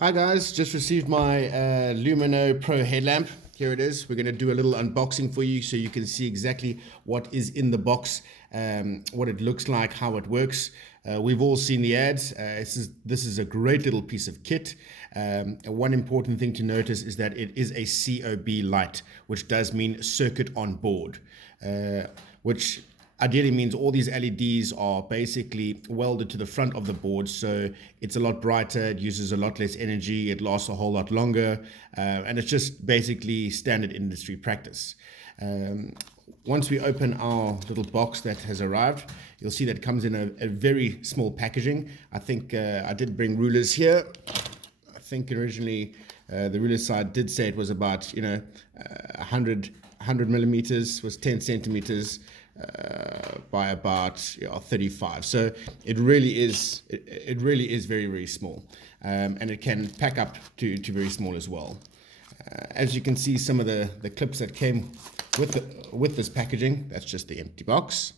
Hi guys, just received my Lumeno Pro headlamp. Here it is. We're going to do a little unboxing for you so you can see exactly what is in the box, what it looks like, how it works. We've all seen the ads. This is a great little piece of kit. One important thing to notice is that it is a COB light, which does mean circuit on board, which ideally means all these LEDs are basically welded to the front of the board, so it's a lot brighter, it uses a lot less energy, it lasts a whole lot longer, and it's just basically standard industry practice. Once we open our little box that has arrived, you'll see that it comes in a very small packaging. I think I did bring rulers here. I think originally the ruler side did say it was about 100 millimeters, was 10 centimeters by about 35. So it really is very, very small, and it can pack up to very small as well. As you can see, some of the clips that came with this packaging, that's just the empty box.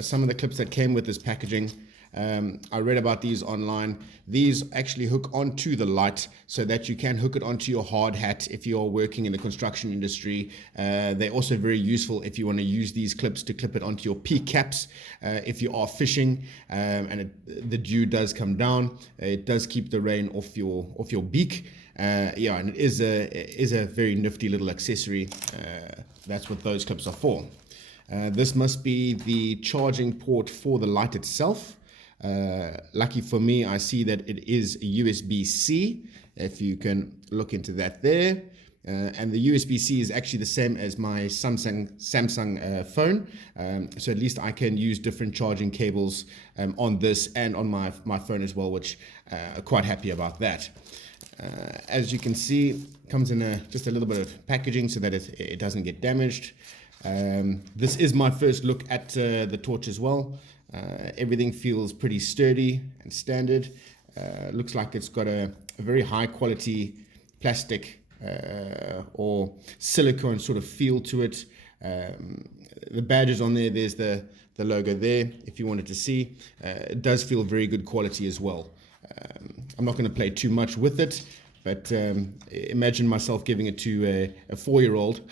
Some of the clips that came with this packaging, I read about these online. These actually hook onto the light so that you can hook it onto your hard hat if you're working in the construction industry. They're also very useful if you want to use these clips to clip it onto your peak caps if you are fishing and the dew does come down. It does keep the rain off your beak. And it is a very nifty little accessory. That's what those clips are for. This must be the charging port for the light itself. Lucky for me, I see that it is USB-C, if you can look into that there. And the USB-C is actually the same as my Samsung phone, so at least I can use different charging cables on this and on my phone as well, which I'm quite happy about that. As you can see, it comes in just a little bit of packaging so that it doesn't get damaged. This is my first look at the torch as well. Everything feels pretty sturdy and standard. Looks like it's got a very high quality plastic or silicone sort of feel to it. The badges on there, there's the logo there if you wanted to see. It does feel very good quality as well. I'm not going to play too much with it, but imagine myself giving it to a 4-year-old.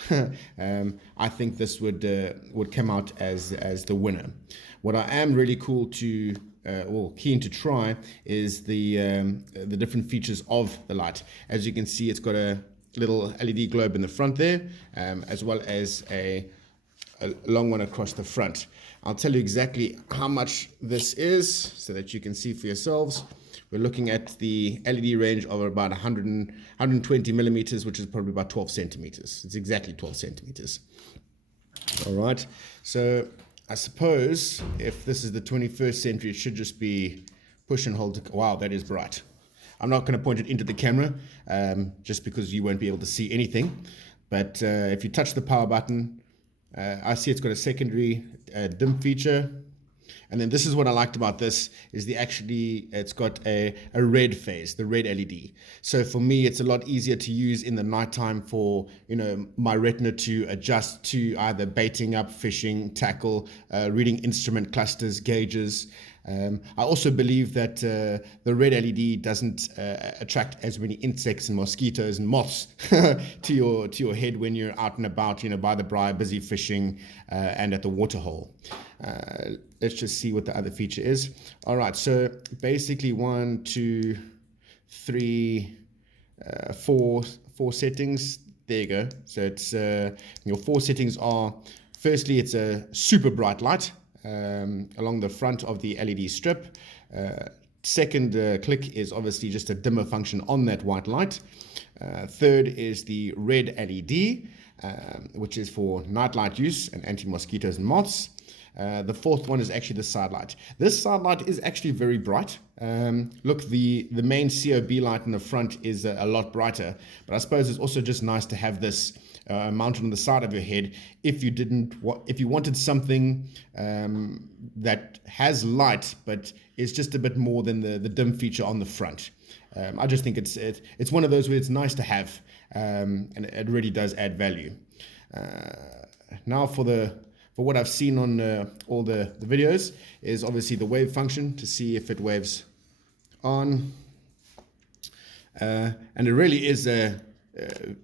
I think this would come out as the winner. What I am really keen to try is the different features of the light. As you can see, it's got a little LED globe in the front there, as well as a long one across the front. I'll tell you exactly how much this is so that you can see for yourselves. We're looking at the LED range of about 120 millimeters, which is probably about 12 centimeters. It's exactly 12 centimeters. All right. So I suppose if this is the 21st century, it should just be push and hold. Wow, that is bright. I'm not going to point it into the camera just because you won't be able to see anything. But if you touch the power button, I see it's got a secondary dim feature. And then this is what I liked about this is it's got a red phase, the red LED. So for me, it's a lot easier to use in the nighttime for, my retina to adjust to either baiting up, fishing, tackle, reading instrument clusters, gauges. I also believe that the red LED doesn't attract as many insects and mosquitos and moths to your head when you're out and about, by the brae, busy fishing and at the waterhole. Let's just see what the other feature is. All right, so basically 1, 2, 3, 4 settings. There you go. So it's your 4 settings are, firstly, it's a super bright light along the front of the LED strip. Second click is obviously just a dimmer function on that white light. Third is the red LED, which is for nightlight use and anti-mosquitoes and moths. The fourth one is actually the side light. This side light is actually very bright. Look, the main COB light in the front is a lot brighter, but I suppose it's also just nice to have this mounted on the side of your head if you wanted something that has light but is just a bit more than the dim feature on the front. I just think it's one of those where it's nice to have, and it really does add value. Now for what I've seen on all the videos is obviously the wave function to see if it waves on And it really is a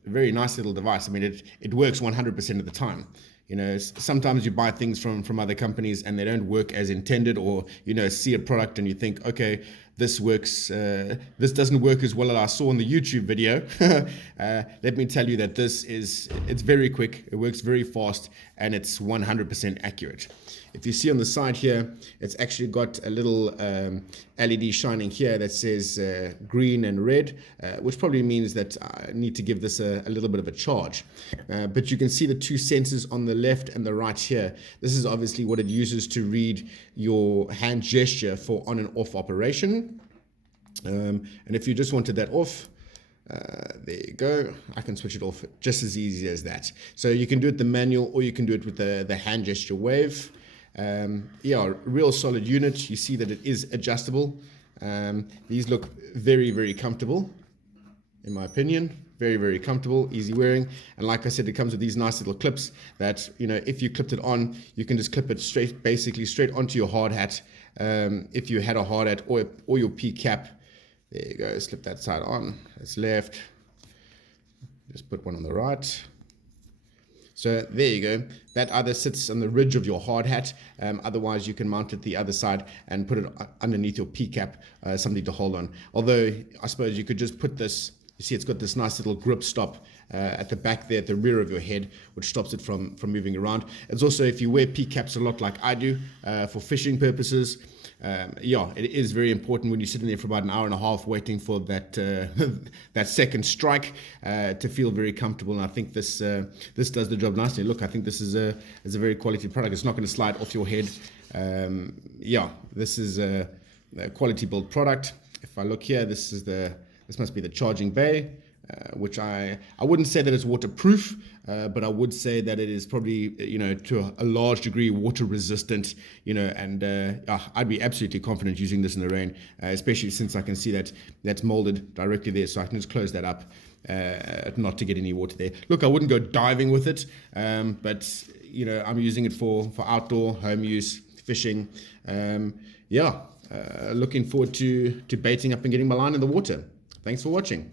very nice little device. I mean, it works 100% of the time. You know, sometimes you buy things from other companies and they don't work as intended, or, you know, see a product and you think, okay, this works, this doesn't work as well as I saw in the YouTube video. Let me tell you that it's very quick, it works very fast, and it's 100% accurate. If you see on the side here, it's actually got a little LED shining here that says green and red, which probably means that I need to give this a little bit of a charge. But you can see the two sensors on the left and the right here. This is obviously what it uses to read your hand gesture for on and off operation. And if you just wanted that off, there you go. I can switch it off just as easy as that. So you can do it the manual, or you can do it with the hand gesture wave. Yeah, real solid unit. You see that it is adjustable. These look very, very comfortable, in my opinion. Very, very comfortable, easy wearing. And like I said, it comes with these nice little clips that, you know, if you clipped it on, you can just clip it basically straight onto your hard hat. If you had a hard hat or your P cap, there you go, slip that side on, that's left. Just put one on the right. So there you go. That either sits on the ridge of your hard hat. Otherwise, you can mount it the other side and put it underneath your P cap, something to hold on. Although, I suppose you could just put this, you see it's got this nice little grip stop at the back there, at the rear of your head, which stops it from moving around. It's also, if you wear P caps a lot like I do, for fishing purposes, yeah, it is very important when you're sitting there for about an hour and a half waiting for that that second strike to feel very comfortable. And I think this does the job nicely. Look, I think this is a very quality product. It's not going to slide off your head. Yeah, this is a quality built product. If I look here, this must be the charging bay. Which I wouldn't say that it's waterproof, but I would say that it is probably, you know, to a large degree water resistant, you know, and I'd be absolutely confident using this in the rain, especially since I can see that that's molded directly there, so I can just close that up, not to get any water there. Look, I wouldn't go diving with it, but, you know, I'm using it for outdoor, home use, fishing. Yeah, looking forward to baiting up and getting my line in the water. Thanks for watching.